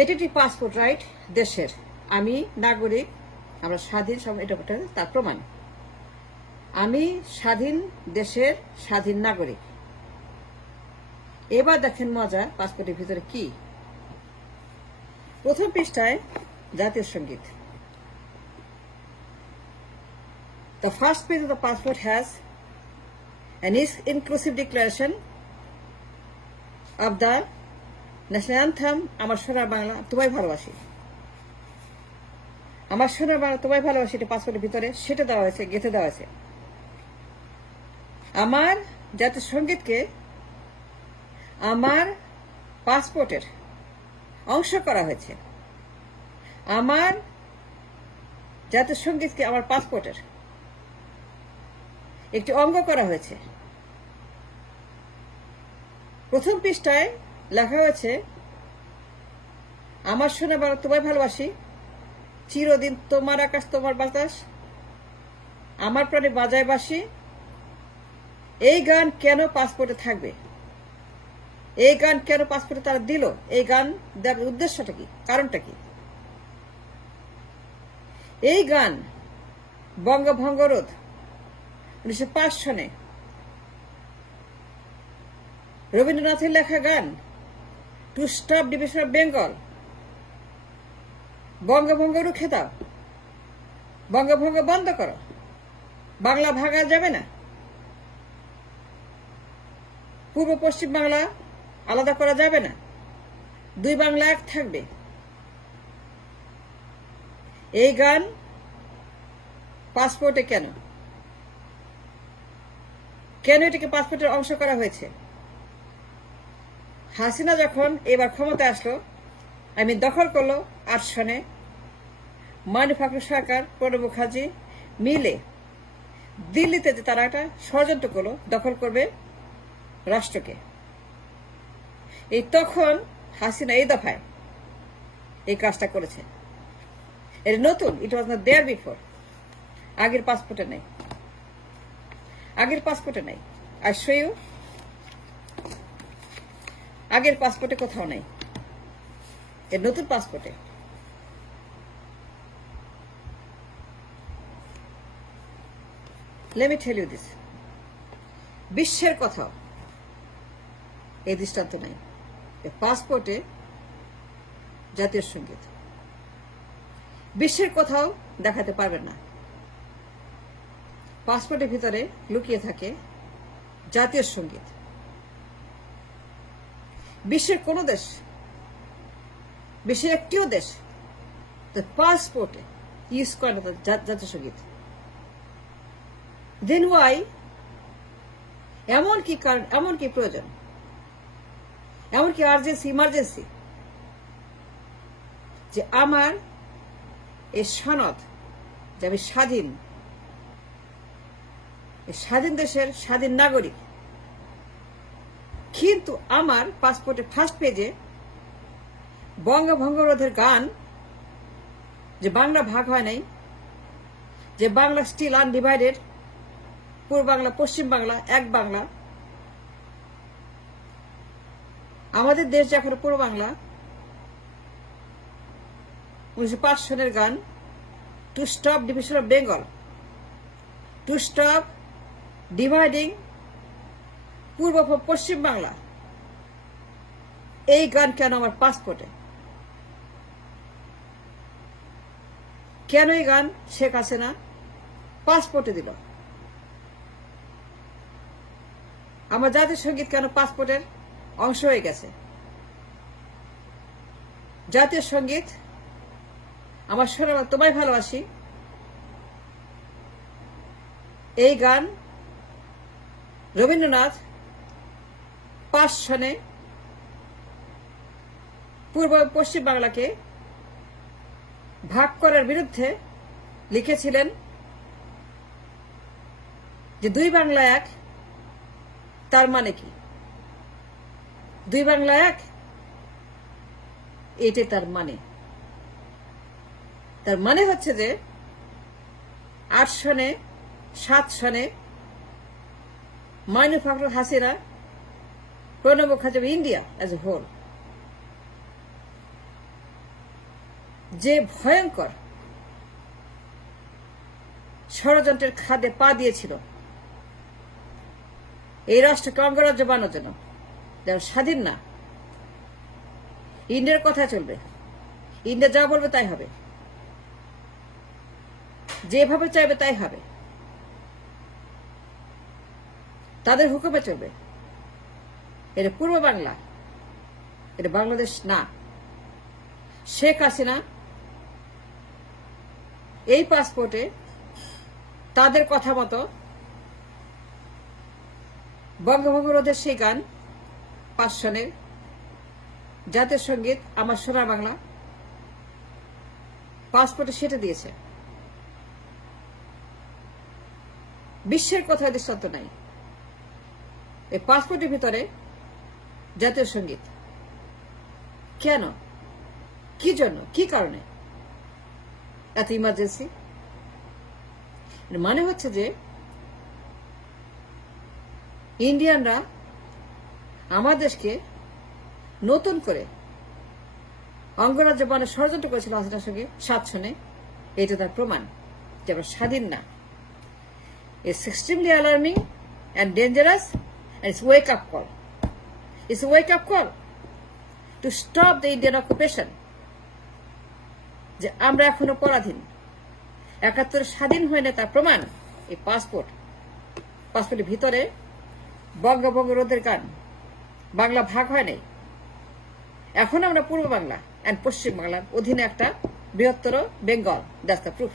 এটি একটি passport right দেশের, আমি নাগরিক, আমরা স্বাধীন, এটা তার প্রমাণ। আমি স্বাধীন দেশের স্বাধীন নাগরিক। এবার দেখেন মজা, পাসপোর্টের ভিতরে কি। প্রথম পৃষ্ঠায় জাতীয় সঙ্গীত। The first page of the passport has an inclusive declaration of the national anthem, আমার সোনার বাংলা তোমায় ভালোবাসি। আমার সোনার বাংলা তোমায় ভালোবাসি, এটা পাসপোর্টের ভিতরে সেটা দেওয়া হয়েছে, গেঁথে দেওয়া হয়েছে। আমার জাতীয় সঙ্গীতকে আমার পাসপোর্টের অংশ করা হয়েছে। আমার জাতীয় সঙ্গীতকে আমার পাসপোর্টের একটি অঙ্গ করা হয়েছে। প্রথম পৃষ্ঠায় লেখা হয়েছে, আমার সোনা বাংলা তোমায় ভালোবাসি, চিরদিন তোমার আকাশ তোমার বাতাস, আমার প্রাণে বাজায় বাসি। এই গান কেন পাসপোর্টে থাকবে? এই গান কেন পাসপোর্টে তারা দিল? এই গান দেওয়ার উদ্দেশ্যটা কি, কারণটা কি? এই গান বঙ্গভঙ্গরোধ 1905 সনে রবীন্দ্রনাথের লেখা গান, to stop division of Bengal, বঙ্গভঙ্গ রুখে দাও, বঙ্গভঙ্গ বন্ধ করো, বাংলা ভাগা যাবে না, পূর্ব পশ্চিম বাংলা আলাদা করা যাবে না, দুই বাংলা এক থাকবে। এই গান পাসপোর্টে কেন কেন এটাকে পাসপোর্টের অংশ করা হয়েছে? হাসিনা যখন এবার ক্ষমতা আসলো, দখল করলো 8 সনে, মানিক ফখরুল সরকার, প্রণব মুখার্জি মিলে দিল্লিতে যে তারা একটা ষড়যন্ত্র করলো, দখল করবে রাষ্ট্রকে। এই তখন হাসিনা এই দফায় এই কাজটা করেছে। এটা নতুন, ইট ওয়াজ নট দেয়ার বিফোর। আগের পাসপোর্টে নেই, আগের পাসপোর্টে নেই। আই শো ইউ, আগের পাসপোর্টে কোথাও নেই, এর নতুন পাসপোর্টে। Let me tell you this, বিশ্বের কোথাও এই দৃষ্টান্ত নাই। পাসপোর্টে জাতীয় সঙ্গীত বিশ্বের কোথাও দেখাতে পারবেন না। পাসপোর্টের ভিতরে লুকিয়ে থাকে জাতীয় সঙ্গীত। বিশ্বের কোন দেশ, বিশ্বের একটিও দেশ পাসপোর্টে ইউজ করে না জাতীয় সঙ্গীত। দেন ওয়াই? এমন কি কারণ, এমন কি প্রয়োজন, এমন কি আর্জেন্সি, ইমার্জেন্সি যে আমার এই সনদ, যে আমি স্বাধীন, স্বাধীন দেশের স্বাধীন নাগরিক, কিন্তু আমার পাসপোর্টের ফার্স্ট পেজে বঙ্গভঙ্গরোধের গান, যে বাংলা ভাগ হয় নাই, যে বাংলা স্টিল আনডিভাইডেড, পূর্ব বাংলা পশ্চিম বাংলা এক বাংলা, আমাদের দেশ যে এখন পূর্ব বাংলা, 1905 সনের গান, to stop division of Bengal, to stop dividing পূর্ব পশ্চিম বাংলা। এই গান কেন আমার পাসপোর্টে? কেন এই গান শেখ হাসিনা পাসপোর্টে দিল? আমার জাতীয় সঙ্গীত কেন পাসপোর্টের অংশ হয়ে গেছে? জাতীয় সঙ্গীত আমার সোনা তোমায় ভালোবাসি, এই গান রবীন্দ্রনাথ 5 সনে পূর্ব পশ্চিম বাংলাকে ভাগ করার বিরুদ্ধে লিখেছিলেন, যে দুই বাংলা এক, তার মানে কি? দুই বাংলা এক, এটাই তার মানে। তার মানে হচ্ছে যে 8 সনে 7 সনে Manik Fakhrul, Hasina, Pranab Mukherjee, India as a whole যে ভয়ঙ্কর ষড়যন্ত্রের খাদে পা দিয়েছিল এই রাষ্ট্রকে অঙ্গরাজ্য বানানোর জন্য, যেন স্বাধীন না। ইন্ডিয়ার কথা চলবে, ইন্ডিয়া যা বলবে তাই হবে, যেভাবে চাইবে তাই হবে, তাদের হুকুমে চলবে। এটা পূর্ব বাংলা, এটা বাংলাদেশ না। শেখ হাসিনা এই পাসপোর্টে তাদের কথা মতো বঙ্গভঙ্গ রোধের সেই গান 5 সনের জাতীয় সঙ্গীত আমার সোনার বাংলা পাসপোর্টে সেটা দিয়েছে। বিশ্বের কোথাও দৃষ্টান্ত নাই এই পাসপোর্টের ভিতরে জাতীয় সঙ্গীত। কেন, কি জন্য, কি কারণে এত ইমার্জেন্সি? মানে হচ্ছে যে ইন্ডিয়ানরা আমার দেশকে নতুন করে অঙ্গরাজ্য বানানোর ষড়যন্ত্র করেছিল হাসিনার সঙ্গে 7 সনে। এটা তার প্রমাণ যে আমরা স্বাধীন না। It's extremely alarming and dangerous, and it's a wake-up call. It's a wake-up call to stop the Indian occupation. যে আমরা এখনো পরাধীন, 71 স্বাধীন হয় না তার প্রমাণ এই পাসপোর্টের ভিতরে বঙ্গভঙ্গ রোধের গান। বাংলা ভাগ হয় নাই। এখন আমরা পূর্ব বাংলা এন্ড পশ্চিম বাংলার অধীনে একটা বৃহত্তর বেঙ্গল। That's the proof.